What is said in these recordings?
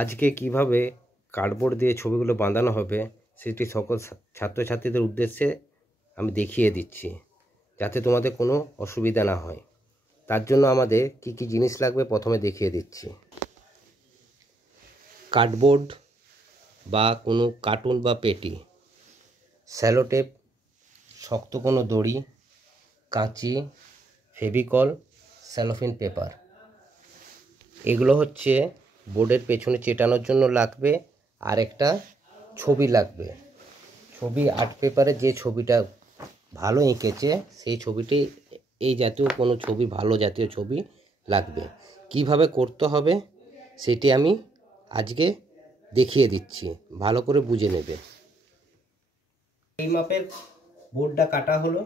আজকে কিভাবে কার্ডবোর্ড দিয়ে ছবিগুলো বাঁধানো হবে সেটি সকল ছাত্রছাত্রীদের উদ্দেশ্যে আমি দেখিয়ে দিচ্ছি, যাতে তোমাদের কোনো অসুবিধা না হয়। তার জন্য আমাদের কি কি জিনিস লাগবে প্রথমে দেখিয়ে দিচ্ছি। কার্ডবোর্ড বা কোনো কার্টুন বা পেটি, স্যালোটেপ, শক্ত কোনো দড়ি, কাঁচি, ফেভিকল, সেলোফিন পেপার। এগুলো হচ্ছে বোর্ডের পেছনে চেটানোর জন্য লাগবে। আর একটা ছবি লাগবে, ছবি আর্ট পেপারে যে ছবিটা ভালো এঁকেছে সেই ছবিটি, এই জাতীয় কোনো ছবি, ভালো জাতীয় ছবি লাগবে। কিভাবে করতে হবে সেটি আমি আজকে দেখিয়ে দিচ্ছি, ভালো করে বুঝে নেবে। এই মাপের বোর্ডটা কাটা হলো।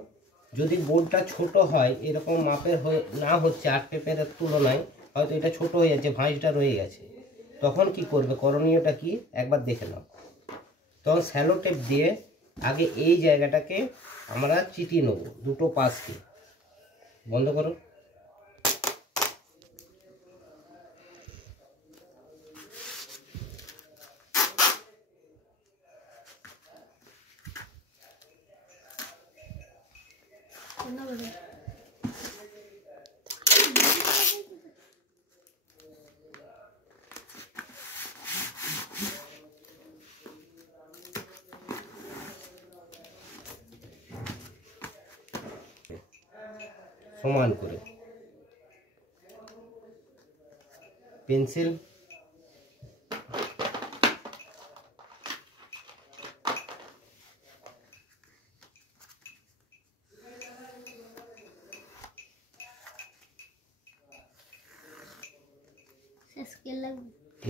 যদি বোর্ডটা ছোট হয়, এরকম মাপের হয়ে না হচ্ছে আর্ট পেপারের তুলনায়, হয়তো এটা ছোট হয়ে যাচ্ছে, ভাঁজটা রয়ে গেছে, তখন কি করবে, করণীয়টা কি একবার দেখে নাও। তখন স্যালো টেপ দিয়ে আগে এই জায়গাটাকে আমরা চিটিয়ে নেব, দুটো পাশকে। বন্ধ করো। সমান করে পেন্সিল,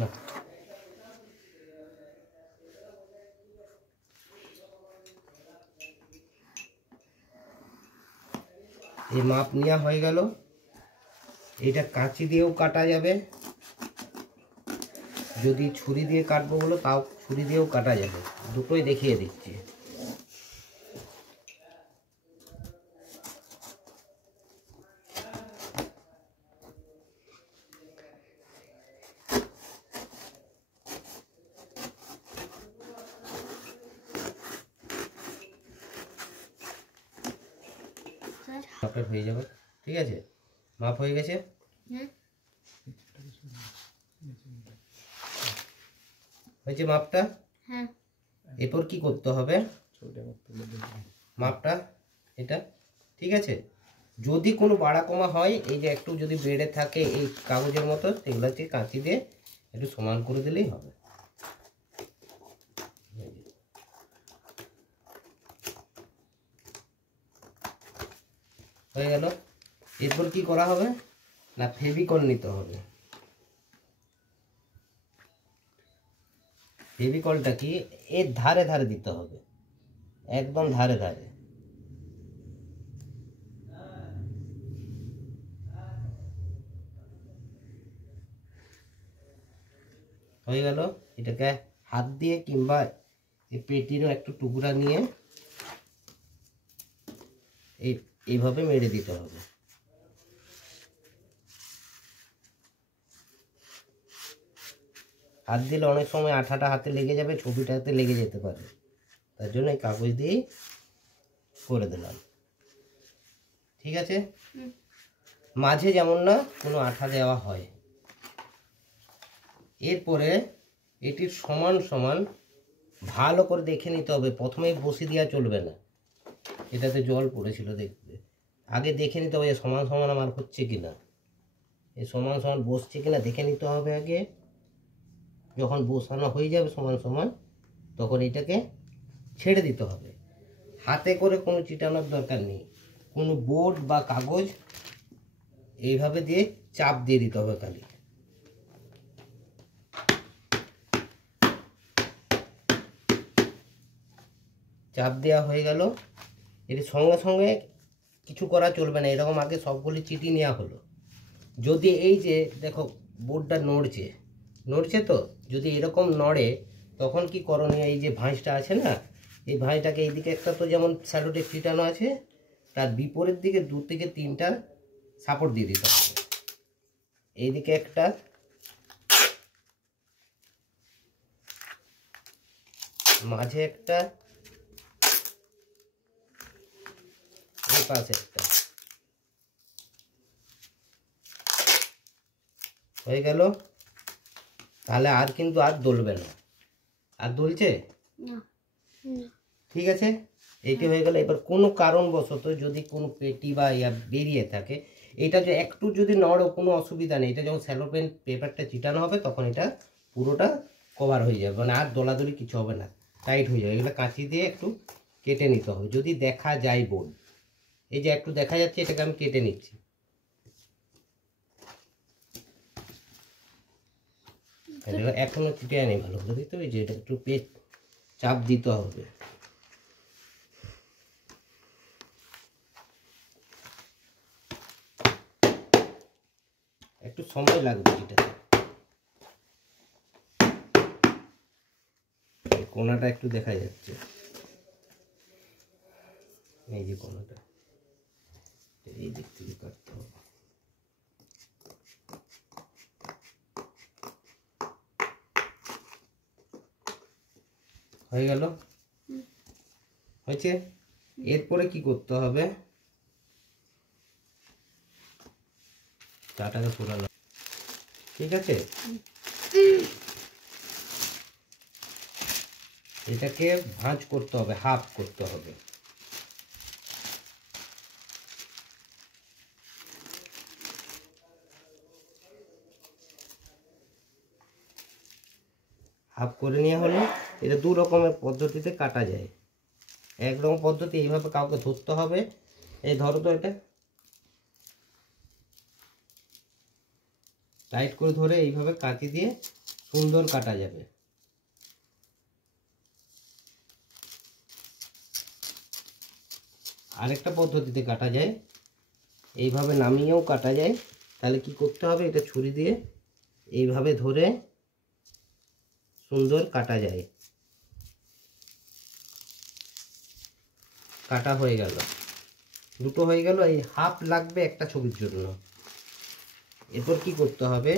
না এই মাপ নেওয়া হয়ে গেল। এটা কাঁচি দিয়েও কাটা যাবে, যদি ছুরি দিয়ে কাটবো বলো তাও ছুরি দিয়েও কাটা যাবে, দুটোই দেখিয়ে দিচ্ছি। মাপের হয়ে যাবে, ঠিক আছে? মাপ হয়ে গেছে। হয়েছে মাপটা? হ্যাঁ। এরপর কি করতে হবে, মাপটা এটা, ঠিক আছে? যদি কোনো বাড়া কমা হয়, এই যে একটু যদি বেড়ে থাকে এই কাগজের মতো, সেগুলোকে কাঁচি দিয়ে একটু সমান করে দিলেই হবে। হয়ে গেল। এরপর কি করা হবে না, ফেভিকল নিতে হবে। ফেভিকলটা কি এর ধারে ধারে দিতে হবে, একদম ধারে ধারে। হয়ে গেল। এটাকে হাত দিয়ে কিংবা এই পেটিরও একটু টুকরা নিয়ে এইভাবে মেরে দিতে হবে। হাত দিলে অনেক সময় আঠাটা হাতে লেগে যাবে, ছবিটা হাতে লেগে যেতে পারে, তার জন্য এই কাগজ দিয়েই করে দিলাম, ঠিক আছে? মাঝে যেমন না কোনো আঠা দেওয়া হয়। এরপরে এটির সমান সমান ভালো করে দেখে নিতে হবে, প্রথমেই বসি দেওয়া চলবে না, এটাতে জল পড়েছিল দেখবে, আগে দেখে নিতে হবে সমান সমান আমার হচ্ছে কিনা, এই সমান সমান বসছে কিনা দেখে নিতে হবে আগে। যখন বসানো হয়ে যাবে সমান সমান, তখন এটাকে ছেড়ে দিতে হবে। হাতে করে কোনো চিটানোর দরকার নেই, কোনো বোর্ড বা কাগজ এইভাবে দিয়ে চাপ দিয়ে দিতে হবে খালি। চাপ দেওয়া হয়ে গেল। এর সঙ্গে সঙ্গে কিছু করা চলবে না, এরকম আগে সবগুলি চিটি নেওয়া হলো। যদি এই যে দেখো বোর্ডটা নড়ছে নড়ছে, তো যদি এরকম নড়ে তখন কি করণীয়, এই যে ভাঁজটা আছে না, এই ভাঁজটাকে এইদিকে একটা তো যেমন স্যালোটেপ চিটানো আছে, তার বিপরীত দিকে 2 থেকে 3টা সাপোর্ট দিয়ে দিতে হবে। এইদিকে একটা, মাঝে একটা, এই পাশে একটা, হয়ে গেল। তাহলে আর কিন্তু আর দলবে না। আর দুলছে না? ঠিক আছে, এইটা হয়ে গেল। এবার কোনো কারণবশত যদি কোনো পেটি বা ইয়া বেরিয়ে থাকে, এটা যে একটু যদি নড়ো কোনো অসুবিধা নেই, এটা যখন স্যালোপেন পেপারটা চিটানো হবে তখন এটা পুরোটা কভার হয়ে যাবে, মানে আর দলাদলি কিছু হবে না, টাইট হয়ে যাবে। এগুলো কাঁচি দিয়ে একটু কেটে নিতে হবে যদি দেখা যায় বোর্ড। এই যে একটু দেখা যাচ্ছে, এটাকে আমি কেটে নিচ্ছি। এখনো চিটে আনি ভালো করে দিতে হবে, যে এটা একটু পেট চাপ দিতে হবে। একটু সময় লাগবে এটা, কোনাটা একটু দেখা যাচ্ছে, এই যে কোনাটা এই দিক থেকে কাটতে হবে। হয়ে গেল, হয়েছে। এরপরে কি করতে হবে, চাটাকে পুরানো, ঠিক আছে। এটাকে ভাঁজ করতে হবে, হাফ করতে হবে। হাফ করে নেওয়া হলো। এটা দু রকমের পদ্ধতিতে কাটা যায়। একরকম পদ্ধতি এইভাবে কাউকে ধরতে হবে, এই ধরো তো, এটা টাইট করে ধরে এইভাবে কাঁচি দিয়ে সুন্দর কাটা যাবে। আরেকটা পদ্ধতিতে কাটা যায়, এইভাবে নামিয়েও কাটা যায়। তাহলে কি করতে হবে, এটা ছুরি দিয়ে এইভাবে ধরে সুন্দর কাটা যায়। কাটা হয়ে গেল, দুটো হয়ে গেল। এই হাফ লাগবে একটা ছবির জন্য। এরপর কি করতে হবে,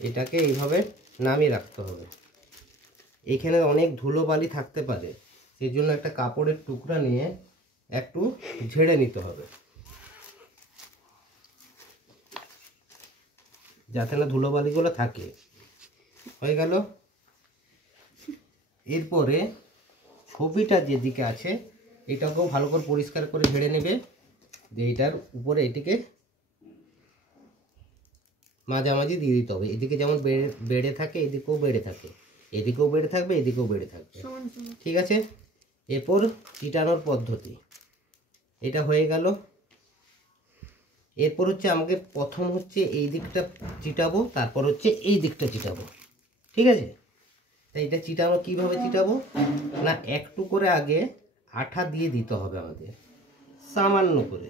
এটাকে এইভাবে নামিয়ে রাখতে হবে। এখানে অনেক ধুলোবালি থাকতে পারে, সেই জন্য একটা কাপড়ের টুকরা নিয়ে একটু ঝেড়ে নিতে হবে, যাতে না ধুলোবালিগুলো থাকে। হয়ে গেল। এরপরে ছবিটা যেদিকে আছে এটাকেও ভালো করে পরিষ্কার করে ঝেড়ে নেবে, যে এটার উপরে এটিকে মাঝামাঝি দিয়ে দিতে হবে। এদিকে যেমন বেড়ে থাকে এদিকেও বেড়ে থাকে, এদিকেও বেড়ে থাকবে এদিকেও বেড়ে থাকবে, ঠিক আছে। এরপর চিটানোর পদ্ধতি, এটা হয়ে গেল। এরপর হচ্ছে আমাকে প্রথম হচ্ছে এই দিকটা চিটাবো, তারপর হচ্ছে এই দিকটা চিটাবো, ঠিক আছে। তাই এটা চিটানো কিভাবে চিটাবো না, একটু করে আগে আঠা দিয়ে দিতে হবে আমাদের, সামান্য করে,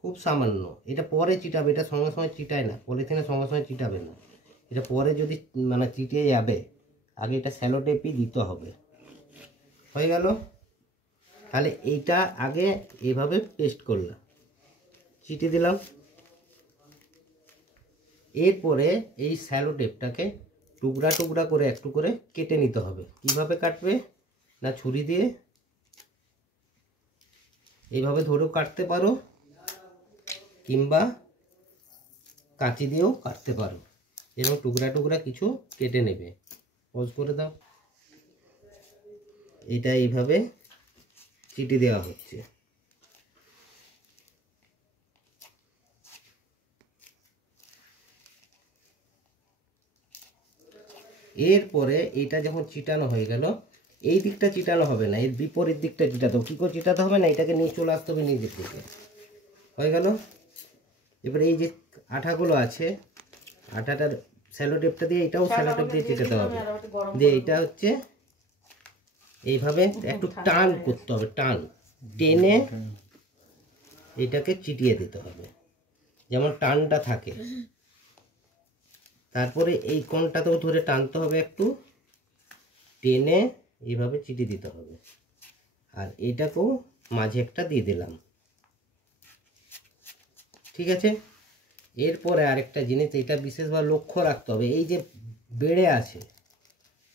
খুব সামান্য। এটা পরে চিটাবে, এটা সঙ্গে সঙ্গে চিটায় না, পলিথিনের সঙ্গে সঙ্গে চিটাবে না। এটা পরে যদি মানে চিটে যাবে, আগে এটা স্যালো টেপই দিতে হবে। হয়ে গেল। তাহলে এইটা আগে এভাবে পেস্ট করলাম, চিটে দিলাম। এরপরে এই স্যালো টেপটাকে টুকরা টুকরা করে একটু করে কেটে নিতে হবে। কিভাবে কাটবে না, ছুরি দিয়ে এইভাবে ধরেও কাটতে পারো, কিংবা কাঁচি দিয়েও কাটতে পারো। এরকম টুকরা টুকরা কিছু কেটে নেবে। পজ করে দাও। এটা এইভাবে চিটে দেওয়া হচ্ছে। এরপরে এটা যখন চিটানো হয়ে গেল, এই দিকটা চিটানো হবে না, এর বিপরীত দিকটা চিটাতে হবে। কী করে চিটাতে হবে না, এটাকে নিয়ে চলে আসতে হবে নিজের দিকে। হয়ে গেল। এবারে এই যে আঠাগুলো আছে, আঠাটার স্যালো টেপটা দিয়ে, এটাও স্যালো টেপ দিয়ে চিটাতে হবে। দিয়ে এটা হচ্ছে এইভাবে একটু টান করতে হবে, টান টেনে এটাকে চিটিয়ে দিতে হবে, যেমন টানটা থাকে। তারপরে এই কোণটাতেও ধরে টানতে হবে, একটু টেনে এইভাবে চিটি দিতে হবে। আর এটাকেও মাঝে একটা দিয়ে দিলাম, ঠিক আছে। এরপরে আরেকটা জিনিস, এটা বিশেষভাবে লক্ষ্য রাখতে হবে, এই যে বেড়ে আছে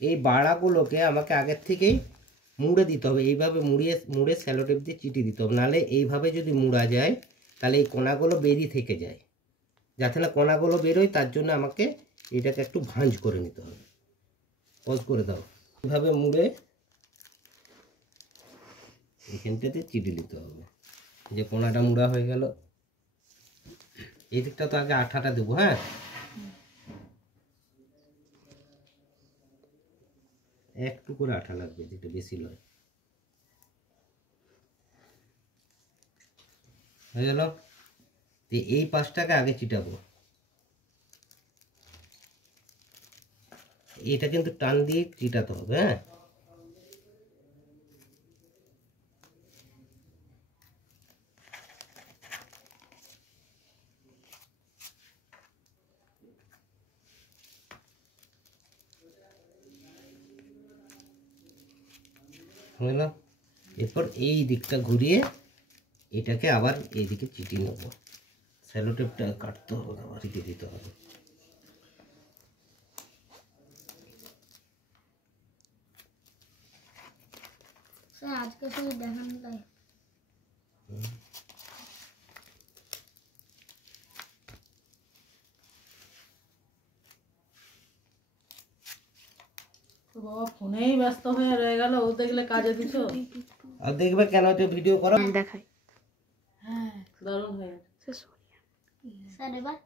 এই বাড়াগুলোকে আমাকে আগের থেকেই মুড়ে দিতে হবে, এইভাবে মুড়ে স্যালোটেপ দিয়ে চিটি দিতে হবে, নাহলে এইভাবে যদি মুড়া যায় তাহলে এই কোনাগুলো বেরিয়ে থেকে যায়। যাতে না কোনাগুলো বেরোয় তার জন্য আমাকে এটাকে একটু ভাঁজ করে নিতে হবে। পজ করে দাও। এইভাবে মুড়ে এখানটাতে চিটি দিতে হবে। এই যে কোনাটা মুড়া হয়ে গেল, এই দিকটা তো আগে আঠাটা দেবো। হ্যাঁ, একটু করে আঠা লাগবে, যেটা বেশি নয়। হয়ে গেল। এই পাশটাকে আগে চিটাবো। এটা কিন্তু টান দিয়ে চিটাতে হবে। হ্যাঁ, হয়ে গেল। এরপর এই দিকটা ঘুরিয়ে এটাকে আবার এইদিকে চিটিয়ে নেবো। স্যালোটেপটা কাটতে হবে, আবার চিটিয়ে দিতে হবে। আজকে শুধু দেখান তাই বাবা ফোনেই ব্যস্ত হয়ে রয়ে গেল, ও দেখলে কাজে দিছো। আর দেখবে কেন তো ভিডিও করো। দেখাই। হ্যাঁ, দারুণ হয়ে গেছে। স্যার এবার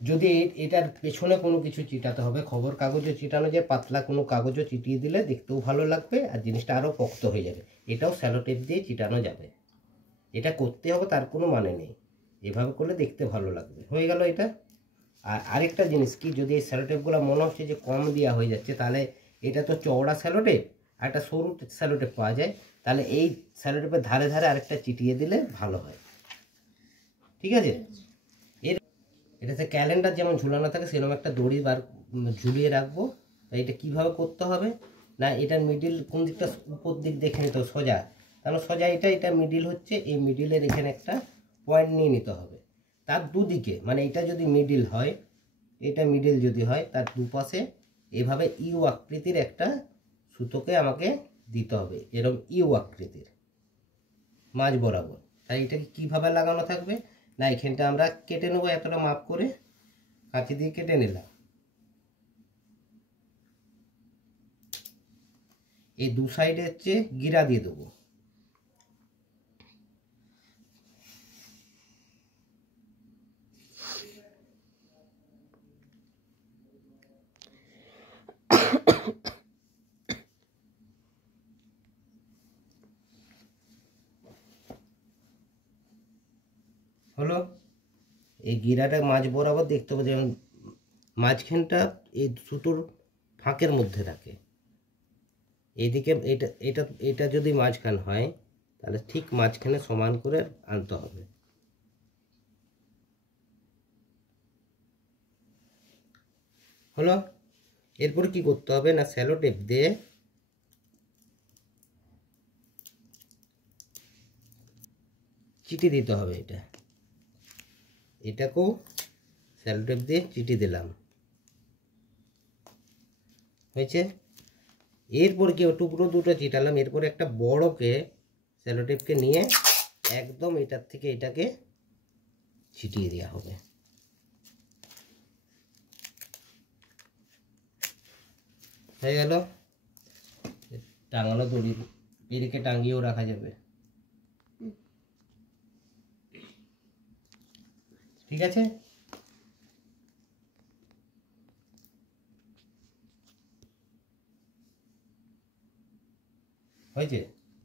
যদি এটার পেছনে কোনো কিছু চিটাতে হবে, খবর কাগজও চিটানো যায়, পাতলা কোনো কাগজও চিটিয়ে দিলে দেখতেও ভালো লাগবে আর জিনিসটা আরও পক্ত হয়ে যাবে। এটাও স্যালোটেপ দিয়ে চিটানো যাবে। এটা করতে হবে তার কোনো মানে নেই, এভাবে করলে দেখতে ভালো লাগবে। হয়ে গেল এটা। আর আরেকটা জিনিস কি, যদি এই স্যালোটেপগুলো মনে হচ্ছে যে কম দেওয়া হয়ে যাচ্ছে, তাহলে এটা তো চওড়া স্যালোটেপ আর একটা সরু স্যালোটেপ পাওয়া যায়, তাহলে এই স্যালোটেপের ধারে ধারে আরেকটা চিটিয়ে দিলে ভালো হয়। ঠিক আছে। এটাতে ক্যালেন্ডার যেমন ঝুলানো থাকে সেরকম একটা দড়ি ঝুলিয়ে রাখবো। তাই এটা কীভাবে করতে হবে না, এটার মিডিল কোন দিকটা উপর দিক দেখে নিতে হবে, সোজা। তাহলে সোজা এটা মিডিল হচ্ছে, এই মিডিলের এখানে একটা পয়েন্ট নিয়ে নিতে হবে। তার দুদিকে, মানে এটা যদি মিডিল হয়, এটা মিডিল যদি হয়, তার দুপাশে এভাবে ইউ আকৃতির একটা সুতোকে আমাকে দিতে হবে, এরকম ইউ আকৃতির মাঝ বরাবর। তাই এটাকে কীভাবে লাগানো থাকবে না, এখানটা আমরা কেটে নেবো, এতটা মাপ করে কাঁচি দিয়ে কেটে নিলাম। এই দু সাইডে হচ্ছে গিরা দিয়ে দেবো। হলো। এই গিরাটা মাঝ বরাবর দেখতে হবে, যেমন মাঝখানটা এই সুতোর ফাঁকের মধ্যে থাকে। এইদিকে এটা এটা এটা যদি মাঝখান হয় তাহলে ঠিক মাঝখানে সমান করে আনতে হবে। হলো। এরপর কি করতে হবে না, স্যালো টেপ দিয়ে চিটি দিতে হবে। এটাকেও স্যালো টেপ দিয়ে চিটি দিলাম। হয়েছে। এরপর কি টুকরো দুটো চিটালাম, এরপর একটা বড়কে স্যালো টেপকে নিয়ে একদম এটার থেকে এটাকে ছিটিয়ে দেওয়া হবে। হয়ে গেল। টাঙানো দড়ি এদিকে টাঙিয়েও রাখা যাবে। ঠিক আছে। হয়েছে।